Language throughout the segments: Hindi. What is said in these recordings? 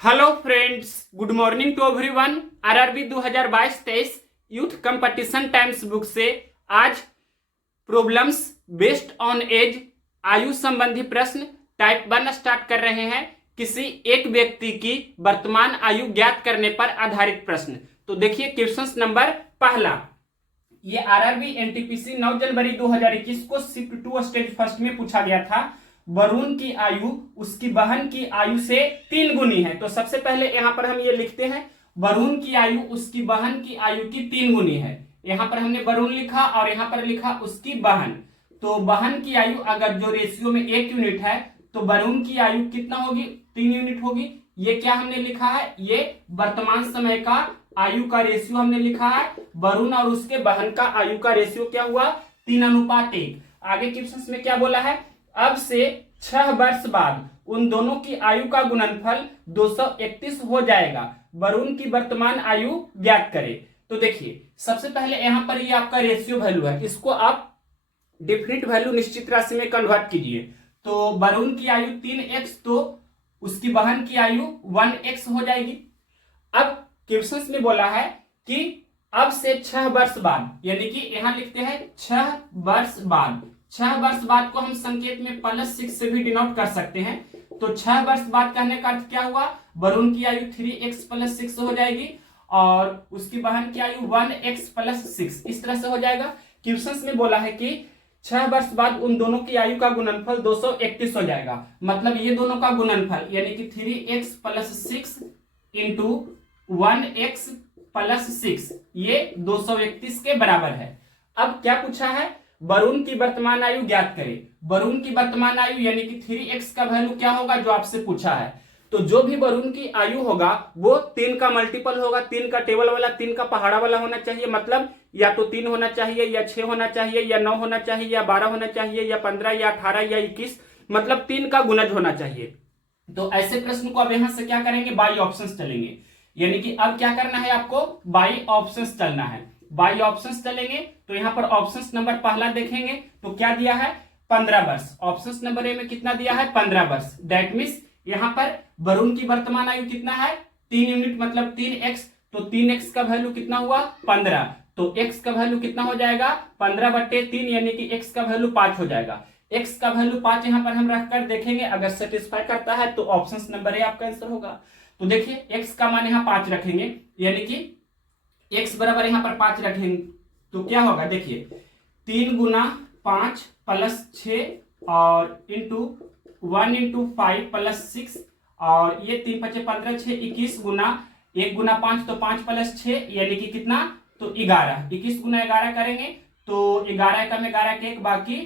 Hello friends, good morning to everyone. RRB 2022-23 youth competition times book से आज प्रॉब्लम्स बेस्ड ऑन एज आयु संबंधी प्रश्न टाइप 1 स्टार्ट कर रहे हैं। किसी एक व्यक्ति की वर्तमान आयु ज्ञात करने पर आधारित प्रश्न। तो देखिए क्वेश्चन नंबर पहला, ये आरआरबी एनटीपीसी 9 जनवरी 2021 को शिफ्ट 2 स्टेज फर्स्ट में पूछा गया था। वरुण की आयु उसकी बहन की आयु से 3 गुनी है। तो सबसे पहले यहां पर हम ये लिखते हैं, वरुण की आयु उसकी बहन की आयु की 3 गुनी है। यहां पर हमने वरुण लिखा और यहां पर लिखा उसकी बहन। तो बहन की आयु अगर जो रेशियो में 1 यूनिट है तो वरुण की आयु कितना होगी, 3 यूनिट होगी। ये क्या हमने लिखा है, ये वर्तमान समय का आयु का रेशियो हमने लिखा है। वरुण और उसके बहन का आयु का रेशियो क्या हुआ, 3:1। आगे क्वेश्चन में क्या बोला है, अब से 6 वर्ष बाद उन दोनों की आयु का गुणनफल 231 हो जाएगा। वरुण की वर्तमान आयु ज्ञात करें। तो देखिए सबसे पहले यहां पर ये आपका रेशियो वैल्यू है, इसको आप डिफिनिट वैल्यू निश्चित राशि में कन्वर्ट कीजिए। तो वरुण की आयु 3x तो उसकी बहन की आयु 1x हो जाएगी। अब क्वेश्चन में बोला है कि अब से 6 वर्ष बाद, यानी कि यहां लिखते हैं 6 वर्ष बाद। 6 वर्ष बाद को हम संकेत में +6 से भी डिनोट कर सकते हैं। तो 6 वर्ष बाद कहने का अर्थ क्या हुआ, वरुण की आयु 3x + 6 हो जाएगी और उसकी बहन की आयु 1x + 6 इस तरह से हो जाएगा। क्वेश्चन में बोला है कि 6 वर्ष बाद उन दोनों की आयु का गुणनफल 231 हो जाएगा। मतलब ये दोनों का गुणनफल यानी कि 3x + 6 इंटू 1x + 6 ये 231 के बराबर है। अब क्या पूछा है, वरुण की वर्तमान आयु ज्ञात करें। वरुण की वर्तमान आयु यानी कि 3x का वैल्यू क्या होगा जो आपसे पूछा है। तो जो भी वरुण की आयु होगा वो 3 का मल्टीपल होगा, 3 का टेबल वाला, 3 का पहाड़ा वाला होना चाहिए। मतलब या तो 3 होना चाहिए या 6 होना चाहिए या 9 होना चाहिए या 12 होना चाहिए या 15 या 18 या 21, मतलब 3 का गुणज होना चाहिए। तो ऐसे प्रश्न को अब यहां से क्या करेंगे, बाई ऑप्शंस चलेंगे। यानी कि अब क्या करना है आपको, बाई ऑप्शंस चलना है। बाई ऑप्शंस चलेंगे तो यहां पर ऑप्शंस नंबर पहला देखेंगे तो क्या दिया है, 15 वर्ष। ऑप्शंस नंबर ए में कितना दिया है, 15 वर्ष। दैट मीन्स यहां पर वरुण की वर्तमान आयु कितना है, 3 यूनिट मतलब 3x। तो 3x का वैल्यू कितना हुआ, 15। तो x का वैल्यू कितना हो जाएगा, 15/3 यानी कि x का वैल्यू 5 हो जाएगा। x का वैल्यू 5 यहां पर हम रखकर देखेंगे, अगर सेटिस्फाई करता है तो ऑप्शन नंबर ए आपका आंसर होगा। तो देखिए x का मान यहां 5 रखेंगे, यानी कि x बराबर यहां पर 5 रखेंगे तो क्या होगा, देखिए 3 गुना 5 + 6 और इंटू 1 × 5 + 6 और ये 3 × 5 = 15, 6 21 गुना 1 गुना 5 तो 5 + 6 यानी कि कितना, तो 11। 21 गुना 11 करेंगे तो 11 कम 11 के 1 बाकी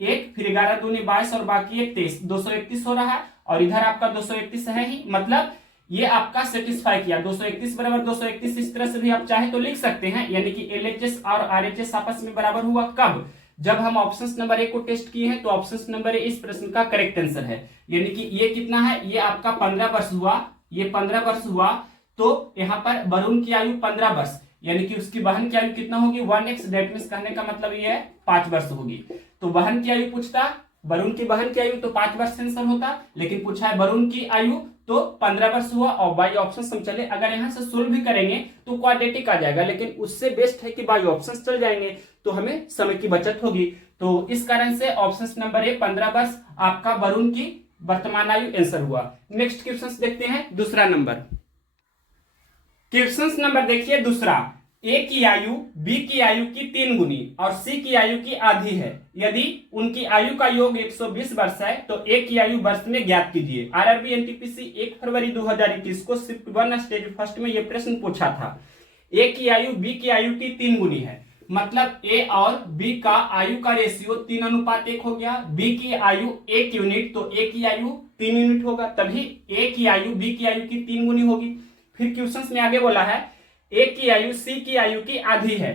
1, फिर 11 दूनी 22 और बाकी 1 23, 231 हो रहा है। और इधर आपका 231 है ही, मतलब ये आपका सेटिस्फाई किया। 231 बराबर 231 इस तरह से भी आप चाहे तो लिख सकते हैं, यानी कि LHS और RHS आपस में बराबर हुआ कब, जब हम ऑप्शन नंबर ए को टेस्ट किए हैं। तो ऑप्शन नंबर ए इस प्रश्न का करेक्ट आंसर है। यानी कि ये कितना है, ये आपका 15 वर्ष हुआ, ये 15 वर्ष हुआ। तो यहाँ पर वरुण की आयु 15 वर्ष यानी कि उसकी बहन की आयु कितना होगी, 1x। दैट मीन्स कहने का मतलब ये है 5 वर्ष होगी। तो बहन की आयु पूछता, वरुण की बहन की आयु तो 5 वर्ष आंसर होता, लेकिन पूछा है वरुण की आयु तो 15 वर्ष हुआ। और बाई ऑप्शन हम चले, अगर यहां से सोल्व भी करेंगे तो क्वाड्रेटिक आ जाएगा, लेकिन उससे बेस्ट है कि बाई ऑप्शन चल जाएंगे तो हमें समय की बचत होगी। तो इस कारण से ऑप्शन नंबर ए 15 वर्ष आपका वरुण की वर्तमान आयु आंसर हुआ। नेक्स्ट क्वेश्चन देखते हैं, दूसरा नंबर। क्वेश्चन नंबर देखिए दूसरा, ए की आयु बी की आयु की 3 गुनी और सी की आयु की आधी है। यदि उनकी आयु का योग 120 वर्ष है तो ए की आयु वर्ष में ज्ञात कीजिए। आरआरबी एनटीपीसी 1 फरवरी 2021 को शिफ्ट 1 स्टेज फर्स्ट में यह प्रश्न पूछा था। ए की आयु बी की आयु की 3 गुनी है, मतलब ए और बी का आयु का रेशियो 3:1 हो गया। बी की आयु 1 यूनिट तो ए की आयु 3 यूनिट होगा, तभी ए की आयु बी की आयु की 3 गुनी होगी। फिर क्वेश्चन में आगे बोला है ए की आयु सी की आयु की आधी है।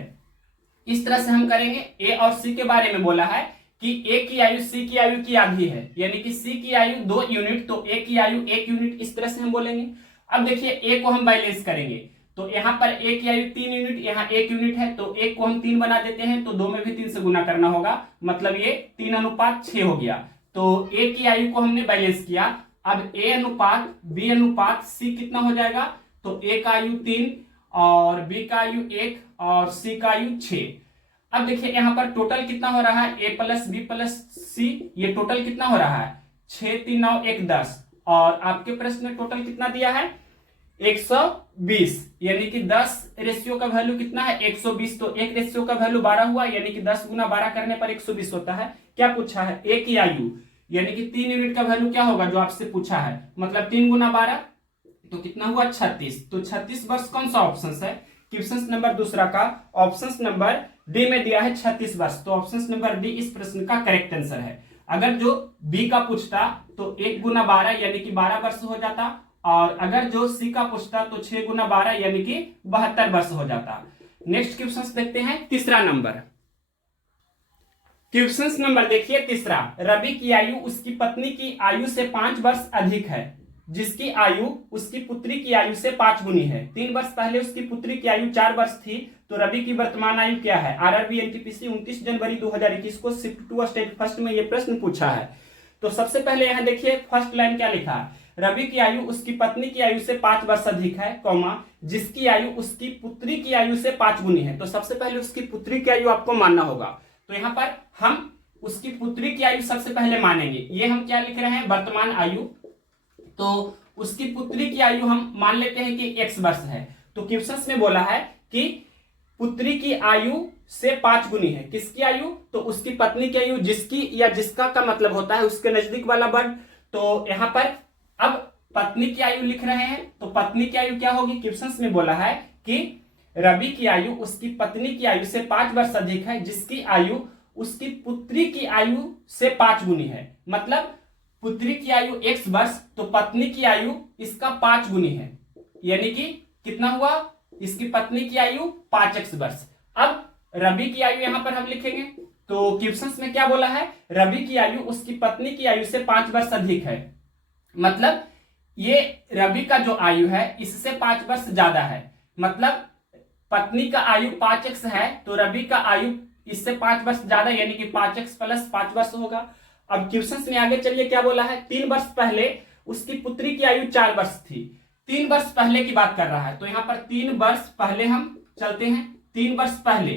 इस तरह से हम करेंगे, ए और सी के बारे में बोला है कि ए की आयु सी की आयु की आधी है, यानी कि सी की आयु 2 यूनिट तो ए की आयु 1 यूनिट, इस तरह से हम बोलेंगे। अब देखिए ए को हम बैलेंस करेंगे तो यहाँ पर ए की आयु 3 यूनिट, यहाँ 1 यूनिट है तो 1 को हम 3 बना देते हैं तो 2 में भी 3 से गुना करना होगा, मतलब ये 3:6 हो गया। तो ए की आयु को हमने बैलेंस किया। अब A अनुपात B अनुपात C कितना हो जाएगा, तो A का आयु 3 और B का आयु 1 और C का आयु 6। अब देखिए यहाँ पर टोटल कितना हो रहा है, A plus B plus C, ये टोटल कितना हो रहा है 6 3 9 1 10, और आपके प्रश्न में टोटल कितना दिया है 120, यानी कि 10 रेशियो का वैल्यू कितना है 120, तो एक रेशियो का वैल्यू 12 हुआ, यानी कि 10 गुना 12 करने पर 120 होता है। क्या पूछा है, A की आयु, यानी कि 3 यूनिट का वैल्यू क्या होगा जो आपसे पूछा है, मतलब 3 गुना 12 तो कितना हुआ 36, तो 36 वर्ष कौन सा ऑप्शन है, क्वेश्चन नंबर दूसरा का ऑप्शन नंबर डी में दिया है 36 वर्ष, तो ऑप्शन नंबर डी इस प्रश्न का करेक्ट आंसर है। अगर जो बी का पूछता तो 1 गुना 12 यानी कि 12 वर्ष हो जाता, और अगर जो सी का पूछता तो 6 गुना 12 यानी कि 72 वर्ष हो जाता। नेक्स्ट क्वेश्चन देखते हैं तीसरा नंबर। क्वेश्चन नंबर देखिए तीसरा, रवि की आयु उसकी पत्नी की आयु से 5 वर्ष अधिक है, जिसकी आयु उसकी पुत्री की आयु से 5 गुनी है। 3 वर्ष पहले उसकी पुत्री की आयु 4 वर्ष थी, तो रवि की वर्तमान आयु क्या है। आरआरबी एनटीपीसी 29 जनवरी 2021 को शिफ्ट 2 स्टेट फर्स्ट में यह प्रश्न पूछा है। तो सबसे पहले यहां देखिए फर्स्ट लाइन क्या लिखा है, रवि की आयु उसकी पत्नी की आयु से 5 वर्ष अधिक है, कौमा जिसकी आयु उसकी पुत्री की आयु से 5 गुनी है। तो सबसे पहले उसकी पुत्री की आयु आपको मानना होगा, तो यहाँ पर हम उसकी पुत्री की आयु सबसे पहले मानेंगे। ये हम क्या लिख रहे हैं, वर्तमान आयु, तो उसकी पुत्री की आयु हम मान लेते हैं कि x वर्ष है। तो क्वेश्चन में बोला है कि पुत्री की आयु से 5 गुनी है, किसकी आयु, तो उसकी पत्नी की आयु, जिसकी या जिसका का मतलब होता है उसके नजदीक वाला वर्ड। तो यहाँ पर अब पत्नी की आयु लिख रहे हैं, तो पत्नी की आयु क्या होगी, क्वेश्चन में बोला है कि रवि की आयु उसकी पत्नी की आयु से 5 वर्ष अधिक है, जिसकी आयु उसकी पुत्री की आयु से 5 गुनी है। मतलब पुत्री की आयु x वर्ष, तो पत्नी की आयु इसका 5 गुनी है, यानी कि कितना हुआ, इसकी पत्नी की आयु 5x वर्ष। अब रवि की आयु यहां पर हम लिखेंगे, तो क्वेश्चन में क्या बोला है, रवि की आयु उसकी पत्नी की आयु से 5 वर्ष अधिक है, मतलब ये रवि का जो आयु है इससे 5 वर्ष ज्यादा है, मतलब पत्नी का आयु 5x है, तो रवि का आयु इससे 5 वर्ष ज्यादा, यानी कि 5x प्लस 5 वर्ष होगा। अब क्वेश्चन में आगे चलिए क्या बोला है, 3 वर्ष पहले उसकी पुत्री की आयु 4 वर्ष थी। 3 वर्ष पहले की बात कर रहा है, तो यहाँ पर 3 वर्ष पहले हम चलते हैं, 3 वर्ष पहले,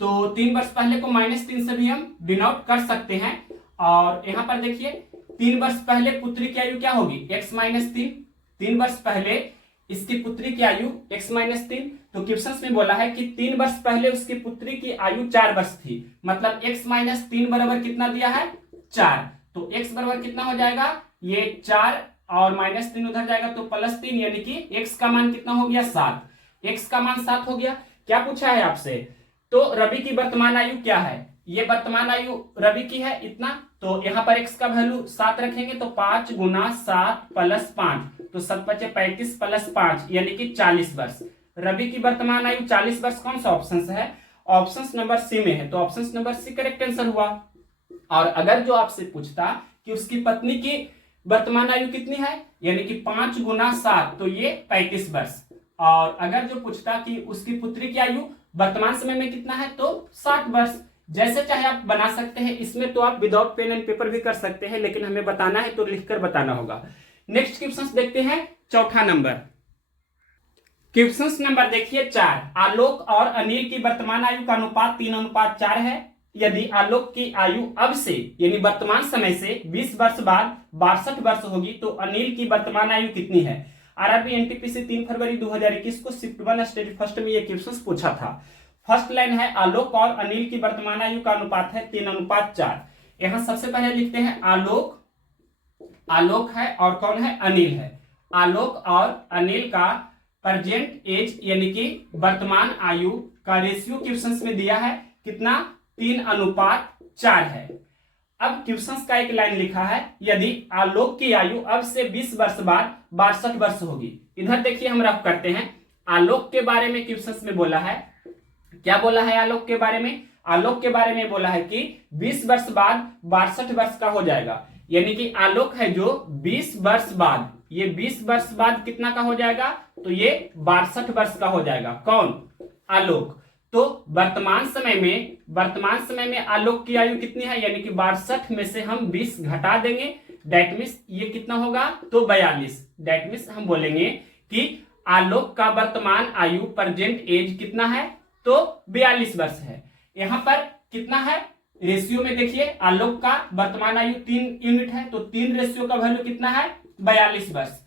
तो 3 वर्ष पहले को -3 से भी हम डिनोट कर सकते हैं। और यहाँ पर देखिए 3 वर्ष पहले पुत्री की आयु क्या होगी, x - 3, 3 वर्ष पहले इसकी पुत्री की आयु x - 3, तो क्वेश्चन में बोला है कि 3 वर्ष पहले उसकी पुत्री की आयु 4 वर्ष थी, मतलब x - 3 बराबर कितना दिया है 4, तो x बराबर कितना हो जाएगा, ये 4 और -3 उधर जाएगा तो +3, यानी कि x का मान कितना हो गया 7, x का मान 7 हो गया। क्या पूछा है आपसे, तो रवि की वर्तमान आयु क्या है, ये वर्तमान आयु रवि की है इतना, तो यहाँ पर x का वैल्यू 7 रखेंगे, तो 5 गुना 7 प्लस 5, तो 7 × 5 = 35 प्लस 5 यानी कि 40 वर्ष। रवि की वर्तमान आयु 40 वर्ष कौन सा ऑप्शन है, ऑप्शन नंबर सी में है, तो option number C correct answer हुआ। और अगर जो आपसे पूछता कि उसकी पत्नी की वर्तमान आयु कितनी है, यानी कि 5 गुना 7, तो ये 35 वर्ष। और अगर जो पूछता कि उसकी पुत्री की आयु वर्तमान समय में कितना है, तो 60 वर्ष। जैसे चाहे आप बना सकते हैं, इसमें तो आप विदाउट पेन एंड पेपर भी कर सकते हैं, लेकिन हमें बताना है तो लिखकर बताना होगा। नेक्स्ट क्वेश्चन देखते हैं चौथा नंबर। क्वेश्चन नंबर देखिए 4, आलोक और अनिल की वर्तमान आयु का अनुपात 3:4 है। यदि आलोक की आयु अब से यानी वर्तमान समय से 20 वर्ष बाद 62 वर्ष होगी, तो अनिल की वर्तमान आयु कितनी है। आरआरबी एनटीपीसी 3 फरवरी 2021 को शिफ्ट 1 स्टेट फर्स्ट में यह क्वेश्चन पूछा था। फर्स्ट लाइन है, आलोक और अनिल की वर्तमान आयु का अनुपात है 3:4। यहां सबसे पहले लिखते हैं आलोक है और कौन है, अनिल है। आलोक और अनिल का प्रेजेंट एज यानी कि वर्तमान आयु का रेशियो क्वेश्चन में दिया है कितना, 3:4 है। अब क्वेश्चन का एक लाइन लिखा है, यदि आलोक की आयु अब से 20 वर्ष बाद 62 वर्ष होगी। इधर देखिए हम रफ करते हैं, आलोक के बारे में क्वेश्चन में बोला है, क्या बोला है आलोक के बारे में, आलोक के बारे में बोला है कि 20 वर्ष बाद 62 वर्ष का हो जाएगा, यानी कि आलोक है जो 20 वर्ष बाद, ये 20 वर्ष बाद कितना का हो जाएगा, तो ये 62 वर्ष का हो जाएगा। कौन, आलोक। तो वर्तमान समय में आलोक की आयु कितनी है, यानी कि 62 में से हम 20 घटा देंगे, दैट मीन्स ये कितना होगा, तो 42। दैट मीन्स हम बोलेंगे कि आलोक का वर्तमान आयु प्रेजेंट एज कितना है, तो 42 वर्ष है। यहां पर कितना है रेशियो में, देखिए आलोक का वर्तमान आयु 3 यूनिट है, तो 3 रेशियो का वैल्यू कितना है, 42 वर्ष।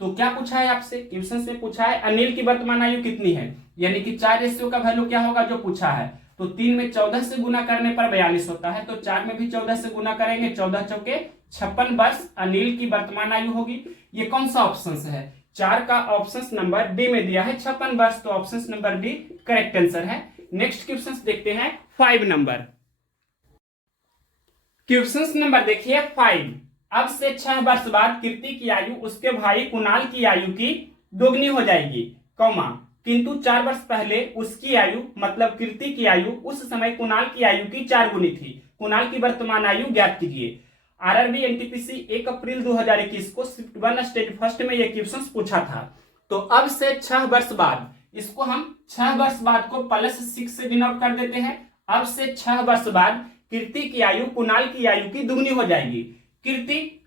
तो क्या पूछा है आपसे, क्वेश्चन से पूछा है अनिल की वर्तमान आयु कितनी है, यानी कि 4 रेशियो का वैल्यू क्या होगा जो पूछा है, तो 3 में 14 से गुना करने पर 42 होता है, तो 4 में भी 14 से गुना करेंगे, 14 चौके 56 वर्ष अनिल की वर्तमान आयु होगी। ये कौन सा ऑप्शन है, 4 का ऑप्शन नंबर डी में दिया है 56 वर्ष, तो option number D correct answer है। नेक्स्ट क्वेश्चन देखते हैं 5 नंबर। क्वेश्चन नंबर देखिए 5, अब से 6 वर्ष बाद कीर्ति की आयु उसके भाई कुणाल की आयु की दोगुनी हो जाएगी, कौमा किंतु 4 वर्ष पहले उसकी आयु मतलब कीर्ति की आयु उस समय कुणाल की आयु की 4 गुनी थी। कुणाल की वर्तमान आयु ज्ञात कीजिए। आरआरबी एनटीपीसी 1 अप्रैल 2021 को शिफ्ट 1 स्टेज फर्स्ट में यह क्वेश्चन पूछा था। तो अब से 6 वर्ष बाद, इसको हम 6 वर्ष बाद को +6 से डिनोट कर देते हैं। अब से 6 वर्ष बाद कीर्ति की आयु कुणाल की आयु की दुगनी हो जाएगी। कीर्ति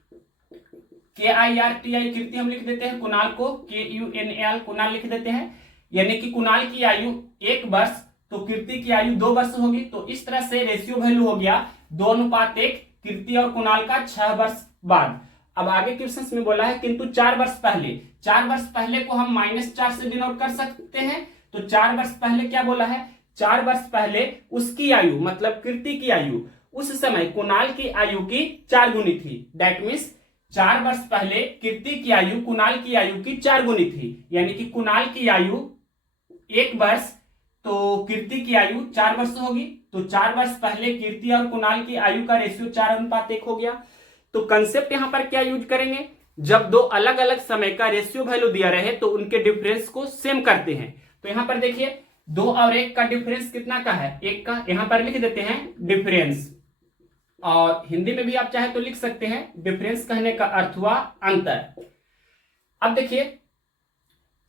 KIRTI कीर्ति हम लिख देते हैं, कुणाल को KUNAL कुणाल लिख देते हैं, यानी कि कुणाल की आयु 1 वर्ष, तो कीर्ति की आयु 2 वर्ष होगी। तो इस तरह से रेशियो वैल्यू हो गया 2:1 कीर्ति और कुणाल का 6 वर्ष बाद। अब आगे क्वेश्चन में बोला है किंतु 4 वर्ष पहले, 4 वर्ष पहले को हम -4 से डिनोट कर सकते हैं। तो 4 वर्ष पहले क्या बोला है, 4 वर्ष पहले उसकी आयु मतलब कीर्ति की आयु उस समय कुणाल की आयु की 4 गुनी थी। दैट मीन्स 4 वर्ष पहले कीर्ति की आयु कुणाल की आयु की 4 गुनी थी, यानी कि कुणाल की आयु 1 वर्ष तो कीर्ति की आयु 4 वर्ष होगी। तो 4 वर्ष पहले कीर्ति और कुणाल की आयु का रेशियो 4:1 हो गया। तो कंसेप्ट यहां पर क्या यूज करेंगे, जब दो अलग अलग समय का रेशियो वैल्यू दिया रहे तो उनके डिफरेंस को सेम करते हैं। तो यहां पर देखिए 2 और 1 का डिफरेंस कितना का है, 1 का, यहां पर लिख देते हैं डिफरेंस, और हिंदी में भी आप चाहे तो लिख सकते हैं डिफरेंस कहने का अर्थ हुआ अंतर। अब देखिए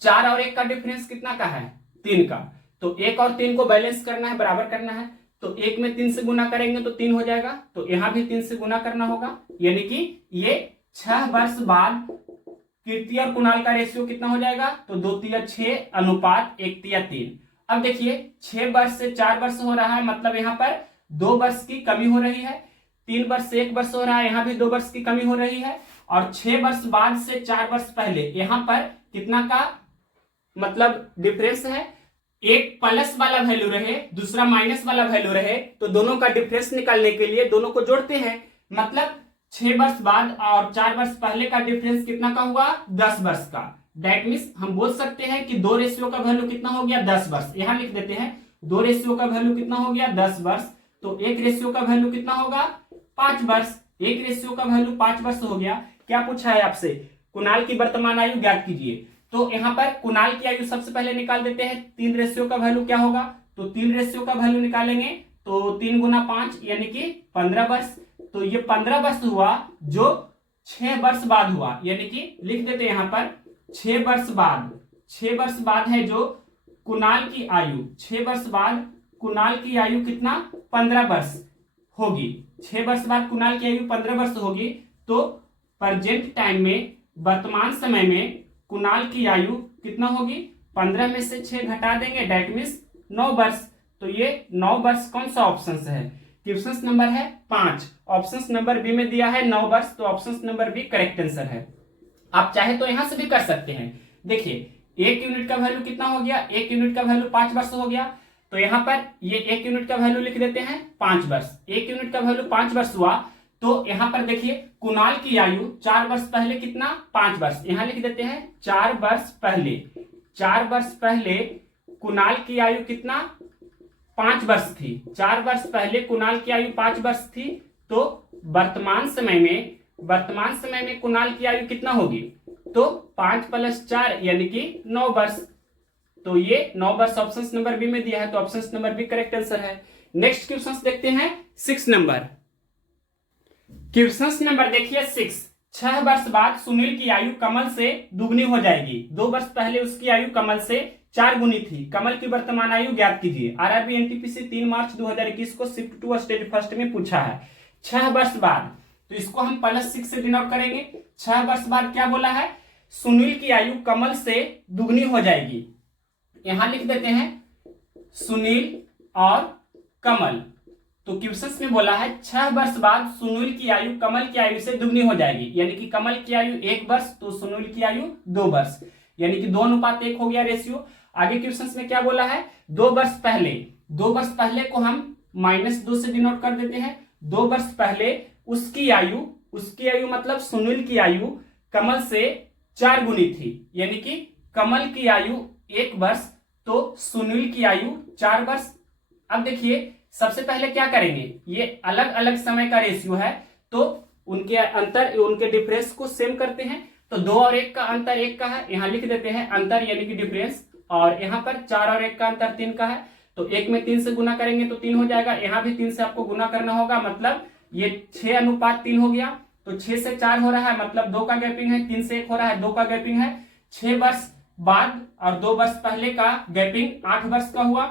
4 और 1 का डिफरेंस कितना का है, 3 का। तो 1 और 3 को बैलेंस करना है, बराबर करना है, तो 1 में 3 से गुना करेंगे तो 3 हो जाएगा, तो यहां भी 3 से गुना करना होगा, यानी कि ये 6 वर्ष बाद कीर्ति और कुणाल का रेशियो कितना हो जाएगा, तो 2:6:1:3। अब देखिए 6 वर्ष से 4 वर्ष हो रहा है, मतलब यहाँ पर 2 वर्ष की कमी हो रही है। 3 वर्ष से 1 वर्ष हो रहा है, यहाँ भी 2 वर्ष की कमी हो रही है। और 6 वर्ष बाद से 4 वर्ष पहले यहाँ पर कितना का मतलब डिफरेंस है, एक प्लस वाला वैल्यू रहे दूसरा माइनस वाला वैल्यू रहे, तो दोनों का डिफरेंस निकालने के लिए दोनों को जोड़ते हैं। मतलब 6 वर्ष बाद और 4 वर्ष पहले का डिफरेंस कितना का हुआ, 10 वर्ष का। दैट मीन्स हम बोल सकते हैं कि 2 रेशियो का वैल्यू कितना हो गया, 10 वर्ष। यहां लिख देते हैं 2 रेशियो का वैल्यू कितना हो गया, 10 वर्ष। तो 1 रेशियो का वैल्यू कितना होगा, 5 वर्ष। 1 रेशियो का वैल्यू 5 वर्ष हो गया। क्या पूछा है आपसे, कुणाल की वर्तमान आयु ज्ञात कीजिए। तो यहाँ पर कुणाल की आयु सबसे पहले निकाल देते हैं। 3 रेशियो का वैल्यू क्या होगा, तो 3 रेशियो का वैल्यू निकालेंगे तो 3 गुना 5 यानी कि 15 वर्ष। तो ये 15 वर्ष हुआ जो 6 वर्ष बाद हुआ, यानी कि लिख देते हैं यहाँ पर 6 वर्ष बाद। 6 वर्ष बाद है जो कुणाल की आयु, 6 वर्ष बाद कुणाल की आयु कितना, 15 वर्ष होगी। 6 वर्ष बाद कुणाल की आयु 15 वर्ष होगी। तो प्रेजेंट टाइम में, वर्तमान समय में कुणाल की आयु कितना होगी, 15 में से 6 घटा देंगे, दैट मीन्स 9 वर्ष। तो ये 9 वर्ष कौन सा ऑप्शन है, क्वेश्चन नंबर है 5, ऑप्शन नंबर बी में दिया है 9 वर्ष, तो option number B correct answer है। आप चाहे तो यहां से भी कर सकते हैं। देखिए 1 यूनिट का वैल्यू कितना हो गया, 1 यूनिट का वैल्यू 5 वर्ष हो गया। तो यहां पर ये 1 यूनिट का वैल्यू लिख देते हैं 5 वर्ष। 1 यूनिट का वैल्यू 5 वर्ष हुआ। तो यहां पर देखिए कुणाल की आयु 4 वर्ष पहले कितना, 5 वर्ष। यहां लिख देते हैं 4 वर्ष पहले। 4 वर्ष पहले कुणाल की आयु कितना, 5 वर्ष थी। 4 वर्ष पहले कुणाल की आयु 5 वर्ष थी। तो वर्तमान समय में कुणाल की आयु कितना होगी, तो 5 + 4 यानी कि 9 वर्ष। तो ये 9 वर्ष ऑप्शन नंबर बी में दिया है, तो option number B correct answer है। नेक्स्ट क्वेश्चन देखते हैं 6 नंबर। क्वेश्चन नंबर देखिए 6 वर्ष बाद सुनील की आयु कमल से दुगनी हो जाएगी। 2 वर्ष पहले उसकी आयु कमल से 4 गुनी थी। कमल की वर्तमान आयु ज्ञात कीजिए। आरआरबी एनटीपीसी 3 मार्च 2021 को शिफ्ट 2 स्टेज फर्स्ट में पूछा है। 6 वर्ष बाद तो इसको हम +6 से डिनोट करेंगे। 6 वर्ष बाद क्या बोला है, सुनील की आयु कमल से दुगनी हो जाएगी। यहां लिख देते हैं सुनील और कमल। तो क्वेश्चन में बोला है 6 वर्ष बाद सुनील की आयु कमल की आयु से दुगनी हो जाएगी, यानी कि कमल की आयु 1 वर्ष तो सुनील की आयु 2 वर्ष, यानी कि 2:1 हो गया रेशियो। आगे क्वेश्चन में क्या बोला है, 2 वर्ष पहले, 2 वर्ष पहले को हम -2 से डिनोट कर देते हैं। 2 वर्ष पहले उसकी आयु मतलब सुनील की आयु कमल से 4 गुनी थी, यानी कि कमल की आयु 1 वर्ष तो सुनील की आयु 4 वर्ष। अब देखिए सबसे पहले क्या करेंगे, ये अलग अलग समय का रेशियो है तो उनके डिफरेंस को सेम करते हैं। तो 2 और 1 का अंतर 1 का है, यहाँ लिख देते हैं अंतर यानी कि डिफरेंस, और यहाँ पर 4 और 1 का अंतर 3 का है। तो 1 में 3 से गुना करेंगे तो 3 हो जाएगा, यहाँ भी 3 से आपको गुना करना होगा, मतलब ये 6:3 हो गया। तो 6 से 4 हो रहा है, मतलब 2 का गैपिंग है, 3 से 1 हो रहा है, 2 का गैपिंग है। 6 वर्ष बाद और 2 वर्ष पहले का गैपिंग 8 वर्ष का हुआ।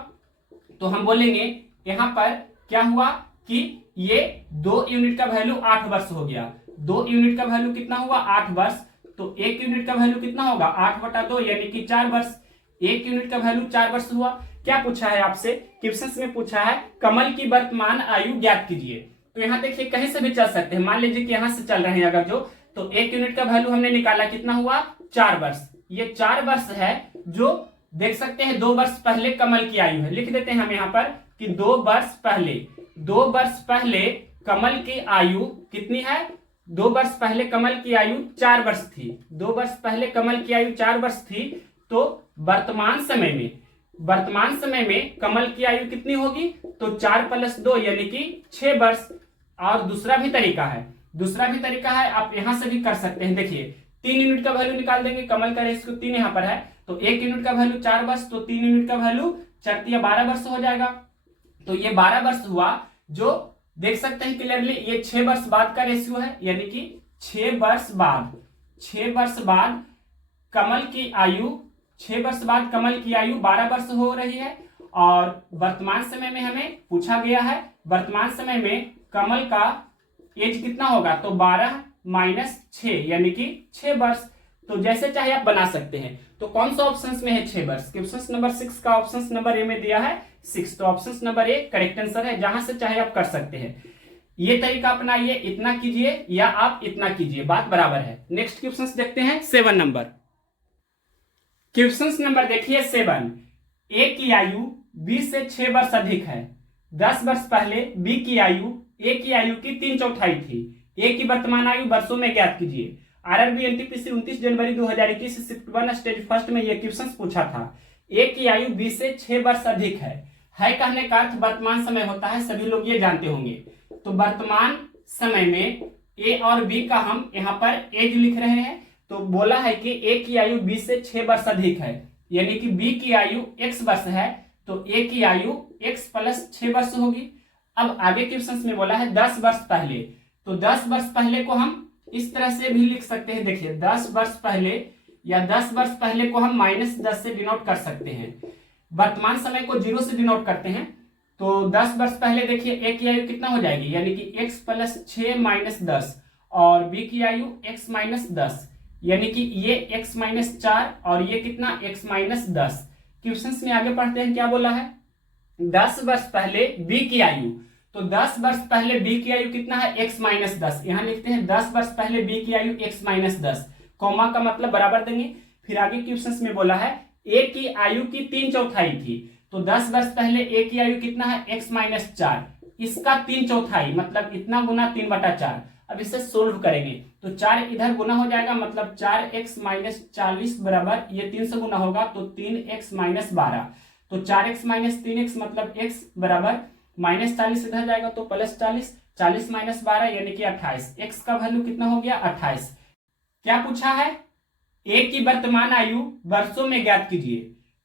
तो हम बोलेंगे यहाँ पर क्या हुआ कि ये 2 यूनिट का वैल्यू 8 वर्ष हो गया। 2 यूनिट का वैल्यू कितना हुआ, 8 वर्ष। तो 1 यूनिट का वैल्यू कितना होगा, 8/2 यानी कि 4 वर्ष। 1 यूनिट का वैल्यू 4 वर्ष हुआ। क्या पूछा है आपसे, क्वेश्चन में पूछा है कमल की वर्तमान आयु ज्ञात कीजिए। तो यहाँ देखिए कहीं से भी चल सकते हैं, मान लीजिए कि यहाँ से चल रहे हैं अगर जो, तो 1 यूनिट का वैल्यू हमने निकाला, कितना हुआ, 4 वर्ष। ये 4 वर्ष है जो देख सकते हैं 2 वर्ष पहले कमल की आयु है। लिख देते हैं हम यहाँ पर कि 2 वर्ष पहले कमल की आयु कितनी है, 2 वर्ष पहले कमल की आयु 4 वर्ष थी। 2 वर्ष पहले कमल की आयु 4 वर्ष थी, तो वर्तमान समय में कमल की आयु कितनी होगी, तो 4 + 2 यानी कि 6 वर्ष। और दूसरा भी तरीका है, आप यहां से भी कर सकते हैं। देखिए 3 यूनिट का वैल्यू निकाल देंगे, कमल का रेशियो 3 यहाँ पर है, तो 1 यूनिट का वैल्यू 4 वर्ष, तो 3 यूनिट का वैल्यू 4 × 12 वर्ष हो जाएगा। तो ये 12 वर्ष हुआ, जो देख सकते हैं क्लियरली ये 6 वर्ष बाद का रेशियो है, यानी कि 6 वर्ष बाद कमल की आयु 12 वर्ष हो रही है। और वर्तमान समय में हमें पूछा गया है, वर्तमान समय में कमल का एज कितना होगा, तो 12 - 6 यानी कि 6 वर्ष। तो जैसे चाहे आप बना सकते हैं। तो कौन सा ऑप्शन में है 6 वर्ष, क्वेश्चन नंबर 6 का ऑप्शन नंबर ए में दिया है 6, तो option number A correct answer है। जहां से चाहे आप कर सकते हैं, ये तरीका अपनाइए, इतना कीजिए या आप इतना कीजिए, बात बराबर है। नेक्स्ट क्वेश्चन देखते हैं 7 नंबर। क्वेश्चन नंबर देखिए 7, ए की आयु बी से 6 वर्ष अधिक है। 10 वर्ष पहले बी की आयु ए की आयु की 3/4 थी। ए की वर्तमान आयु वर्षों में ज्ञात कीजिए। आरआरबी एनटीपीसी 29 जनवरी 2021 शिफ्ट 1 स्टेज फर्स्ट में यह क्वेश्चन पूछा था। ए की आयु बी से 6 वर्ष अधिक है कहने का अर्थ वर्तमान समय होता है, सभी लोग ये जानते होंगे। तो वर्तमान समय में ए और बी का हम यहाँ पर एज लिख रहे हैं। तो बोला है कि ए की आयु बी से 6 वर्ष अधिक है, यानी कि बी की आयु x वर्ष है, तो ए की आयु x + 6 वर्ष होगी। अब आगे क्वेश्चन में बोला है 10 वर्ष पहले, तो 10 वर्ष पहले को हम इस तरह से भी लिख सकते हैं। देखिए 10 वर्ष पहले या 10 वर्ष पहले को हम -10 से डिनोट कर सकते हैं। वर्तमान समय को 0 से डिनोट करते हैं। तो 10 वर्ष पहले देखिए ए की आयु कितना हो जाएगी, यानी कि x + 6 - 10, और बी की आयु x - 10, यानी कि ये x - 4 और ये कितना x - 10। क्वेश्चन में आगे पढ़ते हैं क्या बोला है, 10 वर्ष पहले बी की आयु, तो 10 वर्ष पहले बी की आयु कितना है, x - 10। यहां लिखते हैं 10 वर्ष पहले बी की आयु x - 10, कॉमा का मतलब बराबर देंगे। फिर आगे क्वेश्चन में बोला है ए की आयु की 3/4 थी, तो 10 वर्ष पहले ए की आयु कितना है, x - 4, इसका 3/4 मतलब इतना गुना 3/4। अब इसे सोल्व करेंगे तो 4 इधर गुना हो जाएगा, मतलब 4x - 40 बराबर, ये 3 से गुना होगा तो 3x - 12, तो 4x - 3x मतलब x बराबर -40 इधर जाएगा तो +40, 40 - 12 यानी कि 28। x का वैल्यू कितना हो गया, 28। क्या पूछा है, ए की वर्तमान आयु वर्षों में ज्ञात कीजिए।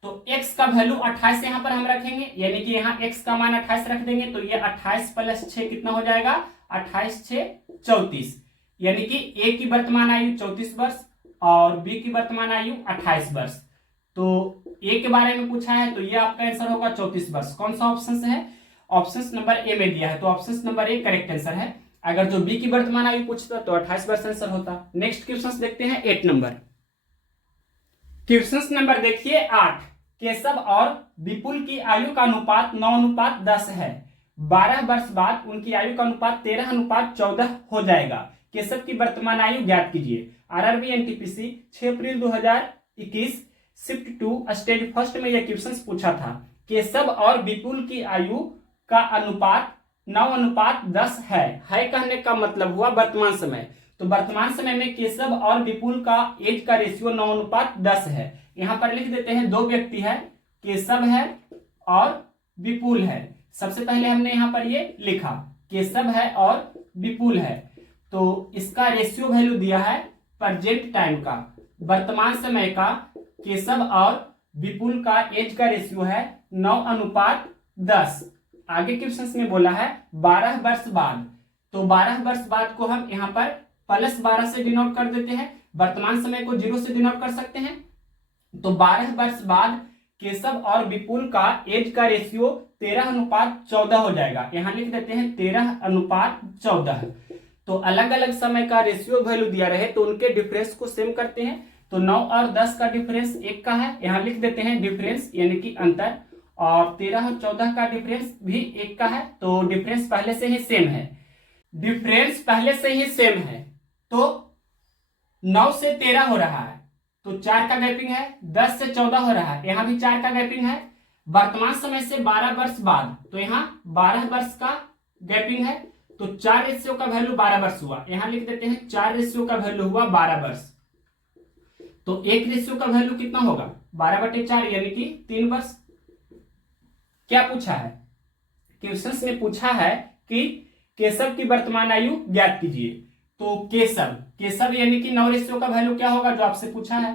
तो x का वैल्यू 28 यहां पर हम रखेंगे, यानी कि यहाँ x का मान 28 रख देंगे, तो ये 28 + 6 कितना हो जाएगा, 28 × 6 = 34, यानी कि ए की वर्तमान आयु 34 वर्ष और बी की वर्तमान आयु 28 वर्ष। तो ए के बारे में पूछा है, तो ये आपका आंसर होगा 34 वर्ष। कौन सा ऑप्शन है, ऑप्शन नंबर ए में दिया है, तो option number A correct answer है। अगर जो बी की वर्तमान आयु पूछता तो 28 वर्ष आंसर होता। नेक्स्ट क्वेश्चन देखते हैं 8 नंबर। क्वेश्चन नंबर देखिए 8। केशव और विपुल की आयु का अनुपात 9:10 है। 12 वर्ष बाद उनकी आयु का अनुपात 13:14 हो जाएगा। केशव की वर्तमान आयु ज्ञात कीजिए। आरआरबी एनटीपीसी 6 अप्रैल 2021 शिफ्ट 2 स्टेज फर्स्ट में यह क्वेश्चन पूछा था। केशव और विपुल की आयु का अनुपात 9:10 है। कहने का मतलब हुआ वर्तमान समय। तो वर्तमान समय में केशव और विपुल का एज का रेशियो 9:10 है। यहां पर लिख देते हैं, दो व्यक्ति है, केशव है और विपुल है। सबसे पहले हमने यहां पर ये लिखा केशव है और विपुल है, तो इसका रेशियो वैल्यू दिया है प्रेजेंट टाइम का, वर्तमान समय का। केशव और विपुल का एज का रेशियो है 9:10। आगे क्वेश्चन में बोला है 12 वर्ष बाद, तो 12 वर्ष बाद को हम यहां पर +12 से डिनोट कर देते हैं। वर्तमान समय को 0 से डिनोट कर सकते हैं। तो 12 वर्ष बाद केशव और विपुल का एज का रेशियो 13:14 हो जाएगा। यहां लिख देते हैं 13:14। तो अलग अलग समय का रेशियो वैल्यू दिया रहे तो उनके डिफरेंस को सेम करते हैं। तो 9 और 10 का डिफरेंस 1 का है, यहां लिख देते हैं डिफरेंस यानी कि अंतर। और 13 और 14 का डिफरेंस भी 1 का है, तो डिफरेंस पहले से ही सेम है। डिफरेंस पहले से ही सेम है तो 9 से 13 हो रहा है, तो 4 का गैपिंग है। 10 से 14 हो रहा है, यहां भी 4 का गैपिंग है। वर्तमान समय से 12 वर्ष बाद, तो यहां 12 वर्ष का गैपिंग है, तो 4 रेशियो का वैल्यू 12 वर्ष हुआ। यहां लिख देते हैं 4 रेशियो का वैल्यू हुआ 12 वर्ष। तो 1 रेशियो का वैल्यू कितना होगा 12/4 यानी कि 3 वर्ष। क्या पूछा है क्वेश्चन में? पूछा है कि केशव की वर्तमान आयु ज्ञात कीजिए। तो केशव यानी कि 9 रेशियो का वैल्यू क्या होगा जो आपसे पूछा है,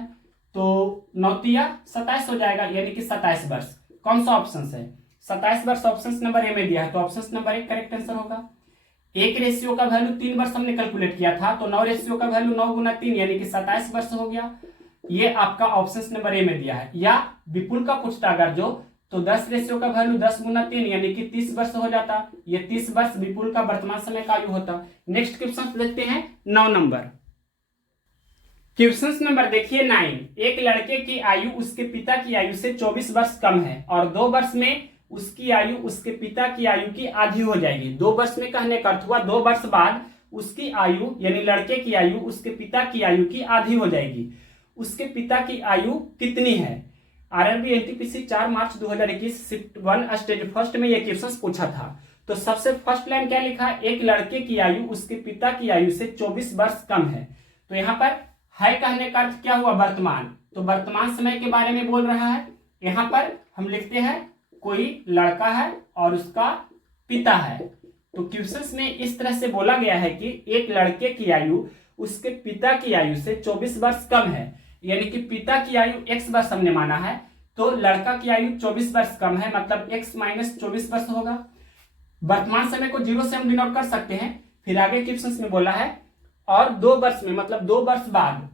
तो 9 तिया 27 हो जाएगा यानी कि 27 वर्ष। कौन सा ऑप्शन है? 27 वर्ष ऑप्शन नंबर ए में दिया है, तो ऑप्शन नंबर 1 करेक्ट आंसर होगा। 1 रेशियो का वैल्यू 3 वर्ष हमने कैलकुलेट किया था, तो 9 रेशियो का वैल्यू 9 × 3 यानी कि 27 वर्ष हो गया। ये आपका ऑप्शन नंबर ए में दिया है। या विपुल का पूछता अगर जो, तो 10 रेशियो का वैल्यू 10 × 3 यानी कि 30 वर्ष हो जाता। ये 30 वर्ष विपुल का वर्तमान समय का आयु होता। नेक्स्ट क्वेश्चन देखते हैं 9 नंबर। क्वेश्चन नंबर देखिए 9। एक लड़के की आयु उसके पिता की आयु से 24 वर्ष कम है और 2 वर्ष में उसकी आयु उसके पिता की आयु की आधी हो जाएगी। 2 वर्ष में कहने का अर्थ हुआ 2 वर्ष बाद उसकी आयु यानी लड़के की आयु उसके पिता की आयु की आधी हो जाएगी। उसके पिता की आयु कितनी है? आरआरबी एनटीपीसी 4 मार्च 2021 शिफ्ट 1 स्टेज फर्स्ट में यह क्वेश्चन पूछा था। तो सबसे फर्स्ट लाइन क्या लिखा? एक लड़के की आयु उसके पिता की आयु से 24 वर्ष कम है। तो यहाँ पर है कहने का अर्थ क्या हुआ? वर्तमान। तो वर्तमान समय के बारे में बोल रहा है। यहाँ पर हम लिखते हैं कोई लड़का है और उसका पिता है। तो क्वेश्चन में इस तरह से बोला गया है कि एक लड़के की आयु उसके पिता की आयु से 24 वर्ष कम है, यानी कि पिता की आयु x वर्ष हमने माना है, तो लड़का की आयु 24 वर्ष कम है, मतलब x - 24 वर्ष होगा। वर्तमान समय को 0 से हम डिनोट कर सकते हैं। फिर आगे क्वेश्चन में बोला है और 2 वर्ष में, मतलब 2 वर्ष बाद,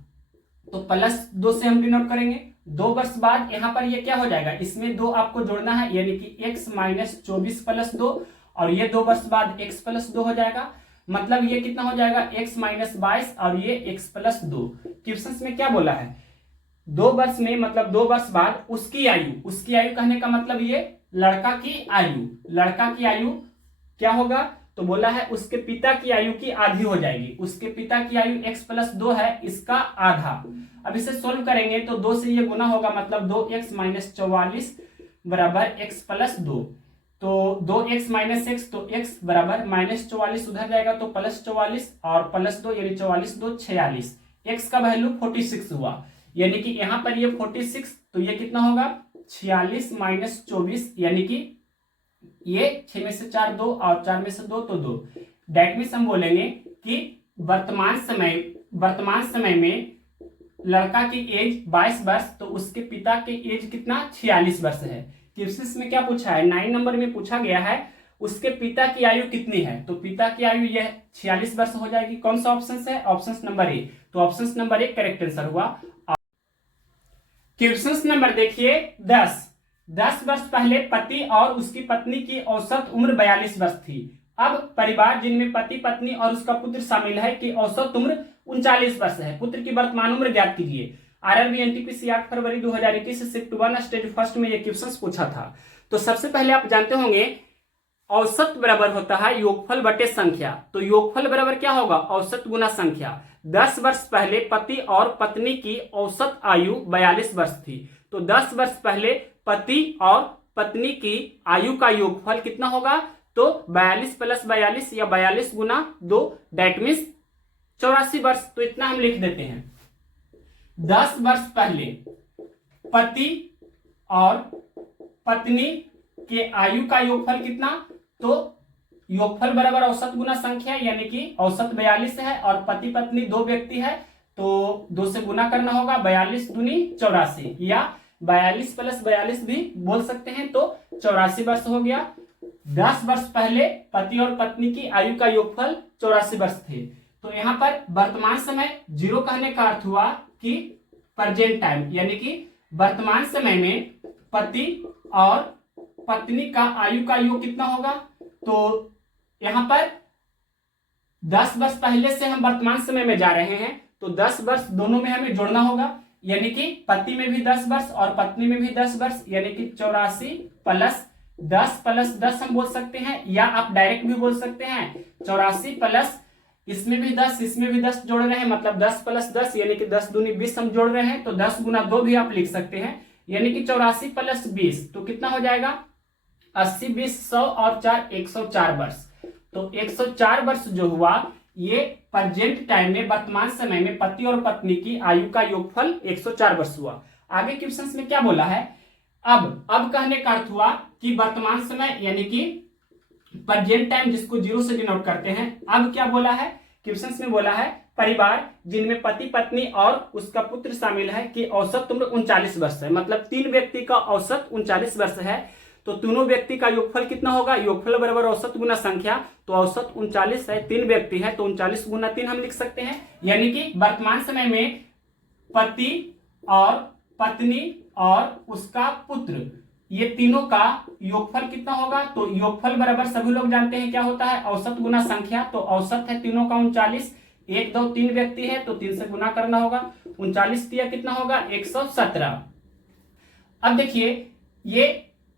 तो +2 से हम डिनोट करेंगे। 2 वर्ष बाद यहाँ पर ये क्या हो जाएगा? इसमें 2 आपको जोड़ना है, यानी कि x - 24 + 2, और ये 2 वर्ष बाद x + 2 हो जाएगा। मतलब ये कितना हो जाएगा? x - 22 और ये x + 2। क्वेश्चन में क्या बोला है? 2 वर्ष में, मतलब 2 वर्ष बाद उसकी आयु कहने का मतलब ये लड़का की आयु क्या होगा? तो बोला है उसके पिता की आयु की आधी हो जाएगी। उसके पिता की आयु x + 2 है, इसका आधा। अब इसे सोल्व करेंगे तो 2 से ये गुना होगा, मतलब 2x - 44 = x + 2। तो 2x - x, तो x बराबर -44 उधर जाएगा तो +44 और +2 यानी 44 2 46। x का वैल्यू 46 हुआ, यानी कि यहाँ पर ये 46, तो ये कितना होगा? 46 - 24, यानी कि ये 6 में से 4 2 और 4 में से 2 तो 2। डेट मीन्स हम बोलेंगे कि वर्तमान समय में लड़का की एज 22 वर्ष, तो उसके पिता की एज कितना? 46 वर्ष है। क्वेश्चन में क्या पूछा है? 9 नंबर में पूछा गया है उसके पिता की आयु कितनी है, तो पिता की आयु यह 46 वर्ष हो जाएगी। कौन सा ऑप्शन है? Option number A. तो ऑप्शन नंबर 1 करेक्ट आंसर हुआ। क्वेश्चन नंबर देखिए 10 वर्ष पहले पति और उसकी पत्नी की औसत उम्र 42 वर्ष थी। अब परिवार जिनमें पति पत्नी और उसका पुत्र शामिल है कि औसत उम्र 39 वर्ष है। पुत्र की वर्तमान उम्र ज्ञात कीजिए। आरआरबी एनटीपीसी 8 फरवरी 2021 शिफ्ट 1 स्टेज फर्स्ट में ये क्वेश्चन पूछा था। तो सबसे पहले आप जानते होंगे औसत बराबर होता है योगफल बटे संख्या। तो योगफल बराबर क्या होगा? औसत गुना संख्या। 10 वर्ष पहले पति और पत्नी की औसत आयु 42 वर्ष थी। तो 10 वर्ष पहले पति और पत्नी की आयु का योगफल कितना होगा? तो 42 प्लस 42 या 42 गुना 2 दैट मीन्स 84 वर्ष। तो इतना हम लिख देते हैं। 10 वर्ष पहले पति और पत्नी के आयु का योगफल कितना? तो योगफल बराबर औसत गुना संख्या, यानी कि औसत 42 है और पति पत्नी 2 व्यक्ति है तो 2 से गुना करना होगा। 42 दूनी 84 या 42 प्लस 42 भी बोल सकते हैं, तो 84 वर्ष हो गया। 10 वर्ष पहले पति और पत्नी की आयु का योगफल 84 वर्ष थे। तो यहाँ पर वर्तमान समय 0 कहने का अर्थ हुआ कि प्रेजेंट टाइम, यानी कि वर्तमान समय में पति और पत्नी का आयु का योग कितना होगा? तो यहां पर 10 वर्ष पहले से हम वर्तमान समय में जा रहे हैं, तो 10 वर्ष दोनों में हमें जोड़ना होगा, यानी कि पति में भी 10 वर्ष और पत्नी में भी 10 वर्ष, यानी कि 84 प्लस 10 हम बोल सकते हैं, या आप डायरेक्ट भी बोल सकते हैं 84 प्लस इसमें भी 10 इसमें भी 10 जोड़ रहे हैं, मतलब 10 प्लस 10 यानी कि 10 दूनी 20 हम जोड़ रहे हैं, तो 10 गुना 2 भी आप लिख सकते हैं, यानी कि 84 प्लस 20 तो कितना हो जाएगा? 80 20 100 और 4 104 वर्ष। तो 104 वर्ष जो हुआ ये प्रेजेंट टाइम में वर्तमान समय में पति और पत्नी की आयु का योगफल 104 वर्ष हुआ। आगे क्वेश्चन में क्या बोला है? अब कहने का अर्थ हुआ कि वर्तमान समय यानी कि प्रेजेंट टाइम जिसको 0 से डिनोट करते हैं। अब क्या बोला है? क्वेश्चन में बोला है परिवार जिनमें पति पत्नी और उसका पुत्र शामिल है कि औसत उम्र 39 वर्ष है। मतलब 3 व्यक्ति का औसत 39 वर्ष है, तो तीनों व्यक्ति का योगफल कितना होगा? योगफल बराबर औसत गुना संख्या। तो औसत 39 है, 3 व्यक्ति है तो 39 गुना 3 हम लिख सकते हैं, यानी कि वर्तमान समय में पति और पत्नी और उसका पुत्र ये तीनों का योगफल कितना होगा? तो योगफल बराबर सभी लोग जानते हैं क्या होता है? औसत गुना संख्या। तो औसत है तीनों का 39, 1 2 3 व्यक्ति है तो 3 से गुना करना होगा। 39 दिया कितना होगा? 117। अब देखिए ये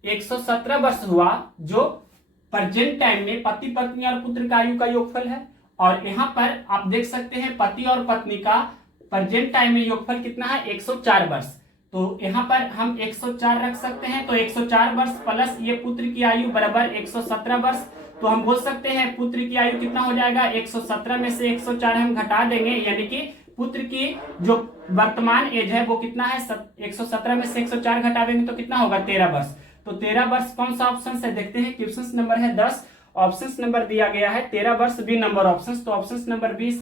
117 वर्ष हुआ जो प्रेजेंट टाइम में पति पत्नी और पुत्र का आयु का योगफल है। और यहाँ पर आप देख सकते हैं पति और पत्नी का प्रेजेंट टाइम में योगफल कितना है? 104 वर्ष। तो यहाँ पर हम 104 रख सकते हैं, तो 104 वर्ष प्लस ये पुत्र की आयु बराबर 117 वर्ष। तो हम बोल सकते हैं पुत्र की आयु कितना हो जाएगा? 117 में से 104 हम घटा देंगे, यानी कि पुत्र की जो वर्तमान एज है वो कितना है? 117 में से 104 घटा देंगे तो कितना होगा? 13 वर्ष। तो 13 वर्ष कौन सा ऑप्शन है देखते हैं। क्वेश्चन नंबर है 10, ऑप्शन नंबर दिया गया है 13 वर्ष, बी नंबर ऑप्शन। तो ऑप्शन नंबर 20